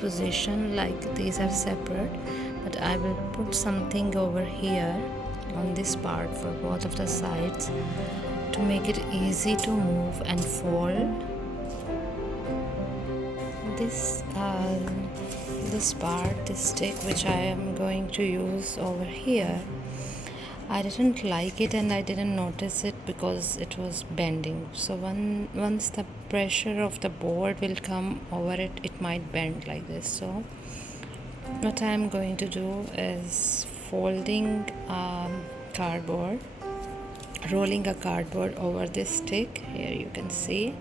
Position like these are separate, but I will put something over here on this part for both of the sides to make it easy to move and fold. This part, this stick which I am going to use over here, I didn't like it and I didn't notice it because it was bending. So once the pressure of the board will come over it, it might bend like this. So what I am going to do is folding cardboard, rolling a cardboard over this stick. Here you can see.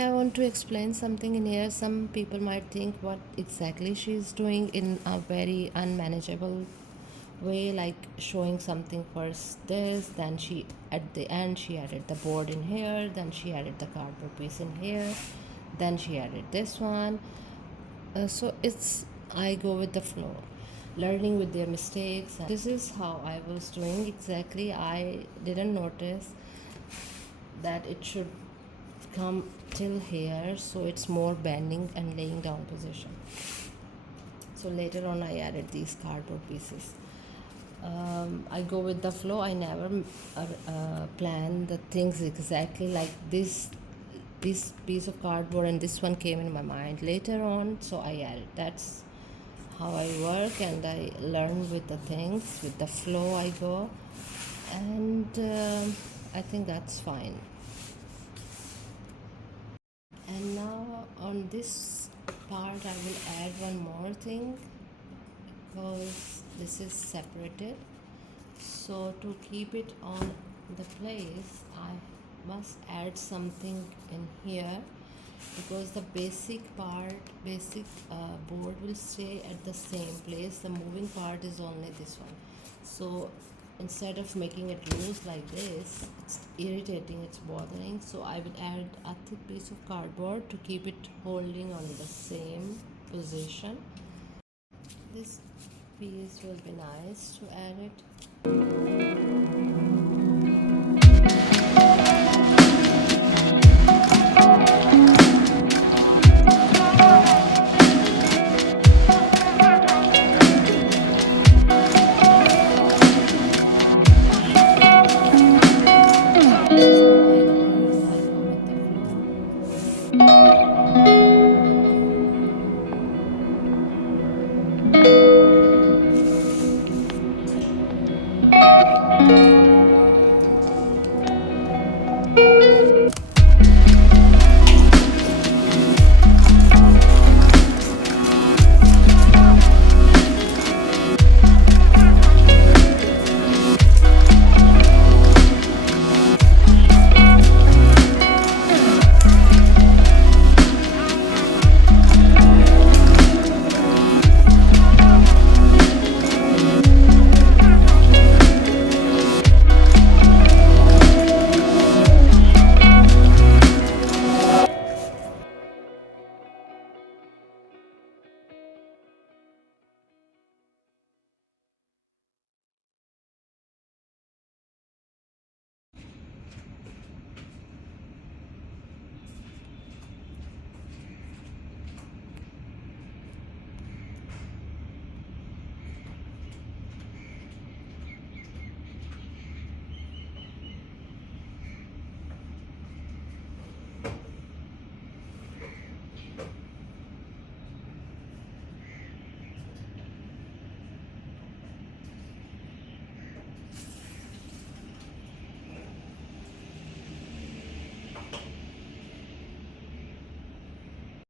Actually, I want to explain something in here. Some people might think what exactly she's doing in a very unmanageable way, like showing something first this, then she at the end she added the board in here, then she added the cardboard piece in here, then she added this one. So it's, I go with the flow, learning with their mistakes. And this is how I was doing exactly. I didn't notice that it should come till here, so it's more bending and laying down position. So later on I added these cardboard pieces. I go with the flow. I never plan the things exactly like this piece of cardboard and this one came in my mind later on, so I added. That's how I work, and I learn with the things, with the flow I go, and I think that's fine. And now on this part I will add one more thing, because this is separated. So to keep it on the place, I must add something in here, because the basic board will stay at the same place. The moving part is only this one. So instead of making it loose like this, it's irritating, it's bothering. So I will add a thick piece of cardboard to keep it holding on the same position. This piece will be nice to add it.